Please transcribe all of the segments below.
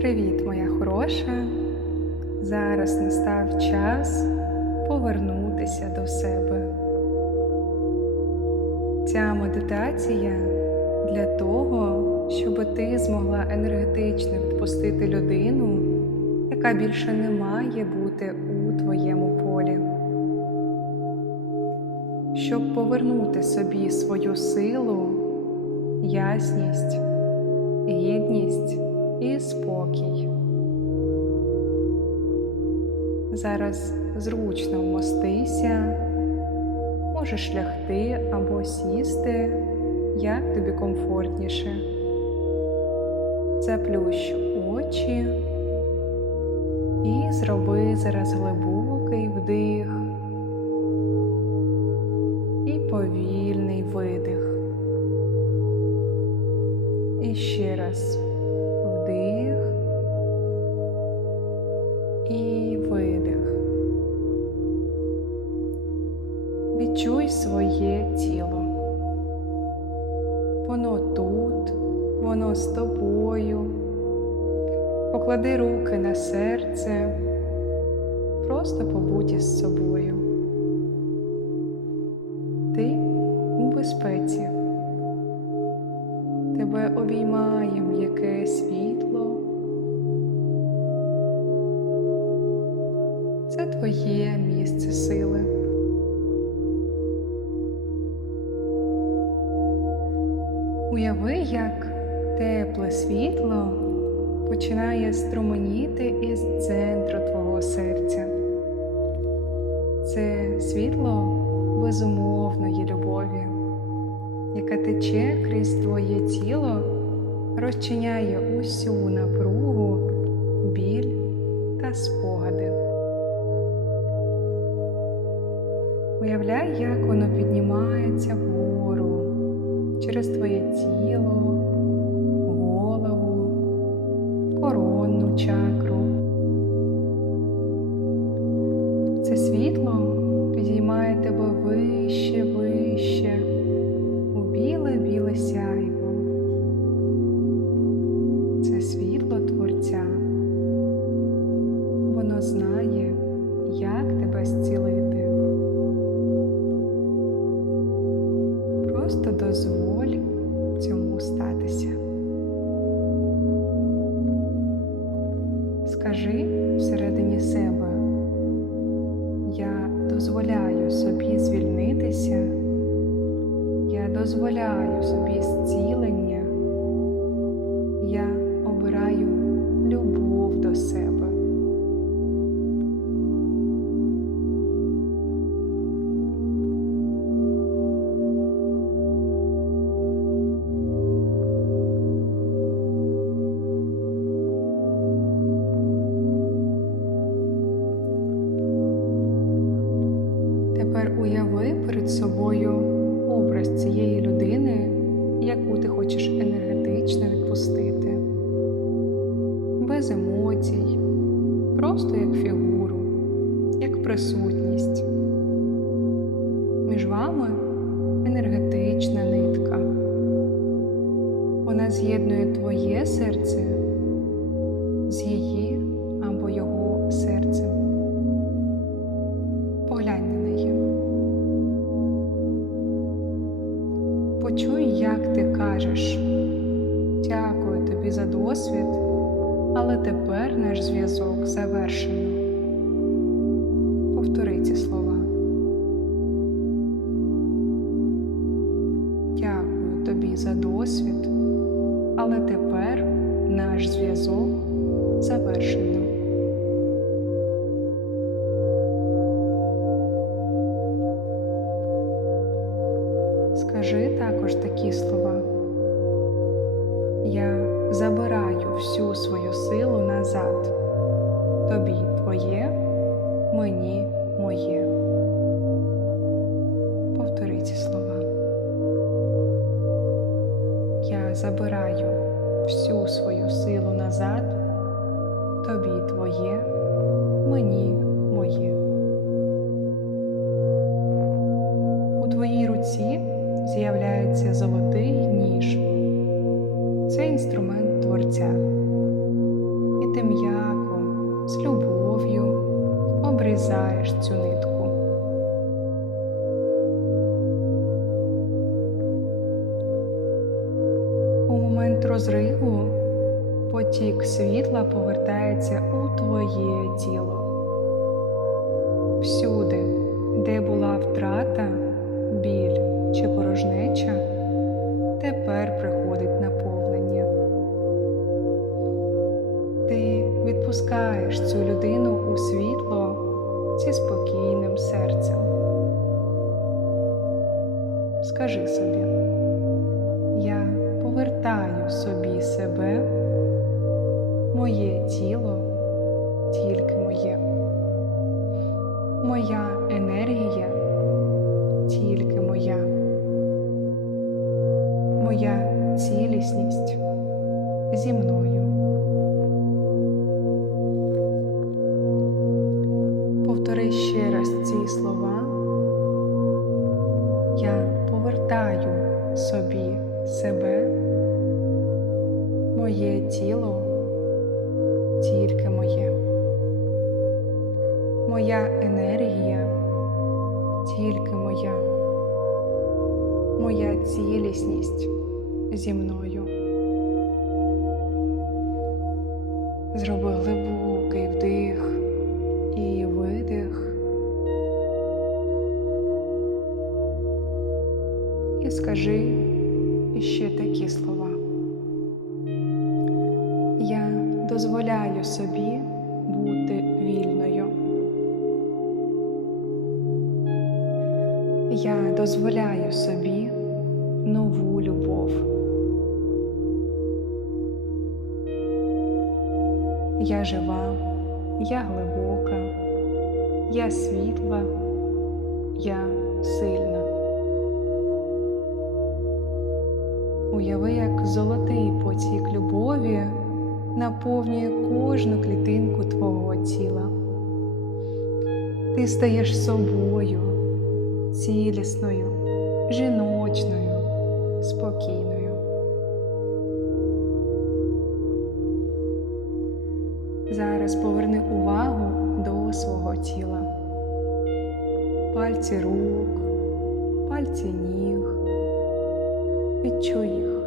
Привіт, моя хороша. Зараз настав час повернутися до себе. Ця медитація для того, щоб ти змогла енергетично відпустити людину, яка більше не має бути у твоєму полі. Щоб повернути собі свою силу, ясність, гідність і спокій. Зараз зручно вмостися, можеш лягти або сісти, як тобі комфортніше. Заплющ очі і зроби зараз глибокий вдих і повільний видих. І ще раз Воно тут, воно з тобою. Поклади руки на серце, просто побудь із собою. Ти у безпеці. Тебе обіймає м'яке світло. Це твоє місце сили. Уяви, як тепле світло починає струменіти із центру твого серця. Це світло безумовної любові, яка тече крізь твоє тіло, розчиняє усю напругу, біль та спогади. Уявляй, як воно піднімається вгору через твоє тіло, голову, коронну чакру. Це світло дозволяю собі зцілення, Без емоцій, просто як фігуру, як присутність. Між вами енергетична нитка. Вона з'єднує твоє серце завершено. Повтори ці слова. Дякую тобі за досвід, але тепер наш зв'язок завершено. Скажи також такі слова. Я забираю всю свою силу назад. Тобі твоє, мені моє. Повтори ці слова. Я забираю всю свою потік світла повертається у твоє тіло. Всюди, де була втрата, біль чи порожнеча, тепер приходить наповнення. Ти відпускаєш цю людину у світло зі спокійним серцем. Скажи собі, я повертаю собі себе, моє тіло тільки моє, моя енергія моя цілісність зі мною. Зроби глибокий вдих і видих. І скажи іще такі слова. Я дозволяю собі бути Я дозволяю собі нову любов. Я жива, я глибока, я світла, я сильна. Уяви, як золотий потік любові наповнює кожну клітинку твого тіла. Ти стаєш собою, цілісною, жіночною, спокійною. Зараз поверни увагу до свого тіла. Пальці рук, пальці ніг. Відчуй їх.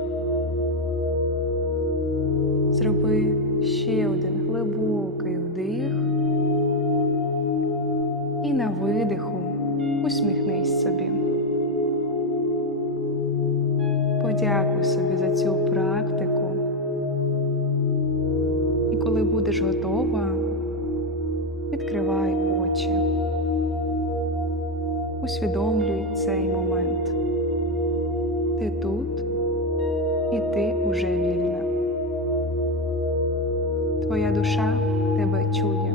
Зроби ще один глибокий вдих. І на видиху усміхнись собі. Подякуй собі за цю практику. І коли будеш готова, відкривай очі. Усвідомлюй цей момент. Ти тут і ти уже вільна. Твоя душа тебе чує,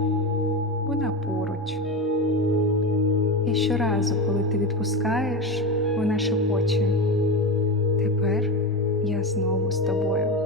І щоразу, коли ти відпускаєш, вона шепоче. Тепер я знову з тобою.